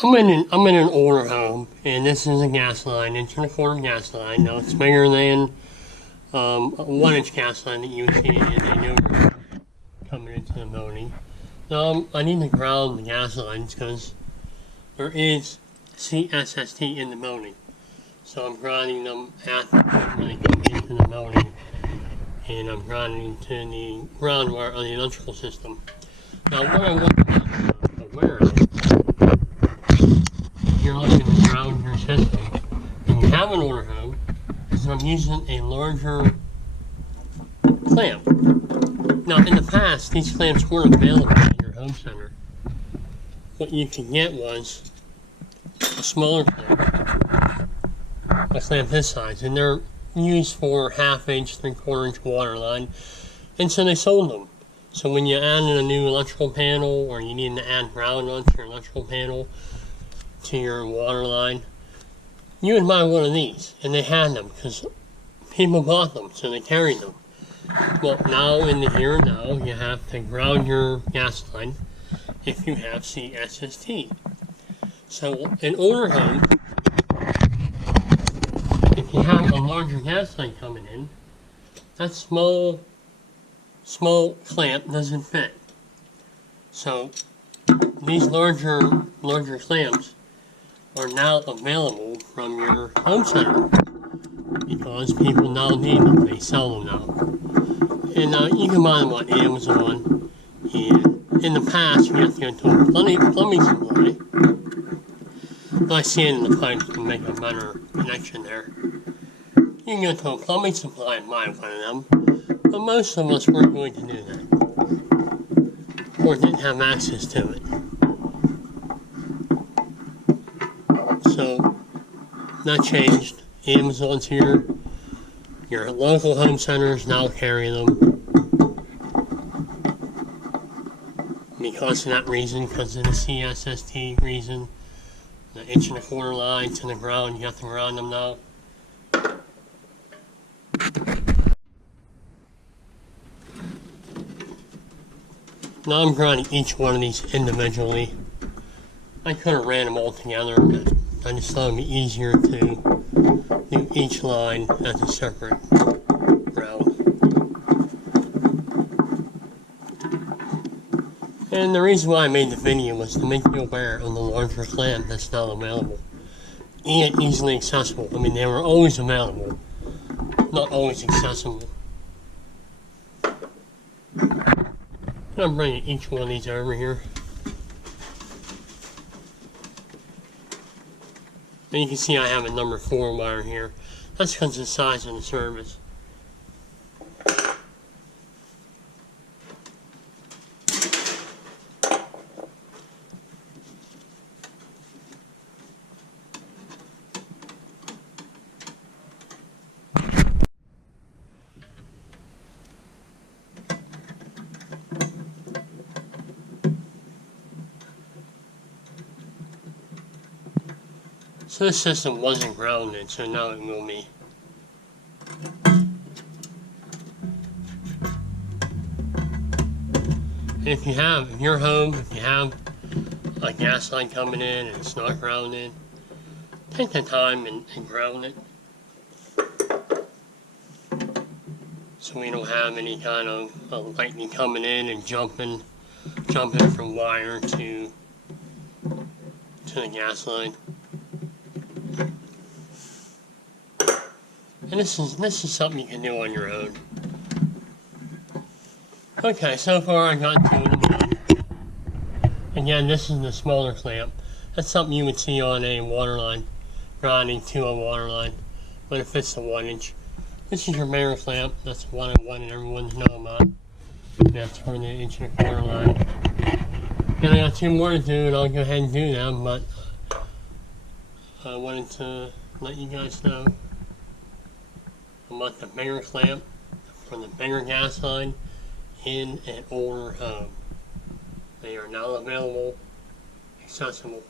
I'm in an older home, and this is a gas line, inch and a quarter gas line. Now it's bigger than a 1-inch gas line that you would see in a newer coming into the building. Now I need to ground the gas lines because there is csst in the building. So I'm grounding them when they come into the building, and I'm grounding to the ground wire on the electrical system. Now what I want you to be aware of, if you're looking to ground your system, and you have an older home, is I'm using a larger clamp. Now in the past, these clamps weren't available at your home center. What you could get was a smaller clamp, a clamp this size, and they're used for 1/2 inch, 3/4 inch water line, and so they sold them. So when you add in a new electrical panel, or you need to add ground onto your electrical panel to your water line, you would buy one of these, and they had them because people bought them, so they carried them. Well, now in the here and now, you have to ground your gas line if you have csst. So in older home, if you have a larger gas line coming in, that small clamp doesn't fit. So these larger clamps are now available from your home center because people now need them. They sell them now, and you can buy them on Amazon. And in the past, you have to go to a plumbing supply. By sanding the pipes to make a better connection there. You can go to a plumbing supply and buy one of them, but most of us weren't going to do that, or didn't have access to it. So that changed. Amazon's here. Your local home centers now carry them because of that reason, because of the csst reason. The 1.25 inch line to the ground, you have to ground them now. Now I'm grounding each one of these individually. I could have ran them all together, but I just thought it would be easier to do each line as a separate ground. And the reason why I made the video was to make you aware of the larger clamp that's now available and easily accessible. I mean, they were always available, not always accessible. I'm bringing each one of these over here. And you can see I have a number 4 wire here. That's because of the size of the service. So this system wasn't grounded, so now it will be. And if your home, if you have a gas line coming in and it's not grounded, take the time and ground it. So we don't have any kind of lightning coming in and jumping from wire to the gas line. And this is something you can do on your own. Okay, so far I got 2 in the morning. Again, this is the smaller clamp. That's something you would see on a water line, grounding to a water line, when it fits the 1 inch. This is your bigger clamp. That's the one I wanted everyone to know about. That's for the 1.25 inch line. And I got 2 more to do, and I'll go ahead and do them, but I wanted to let you guys know about the bigger clamp for the bigger gas line in an older home. They are now available, accessible.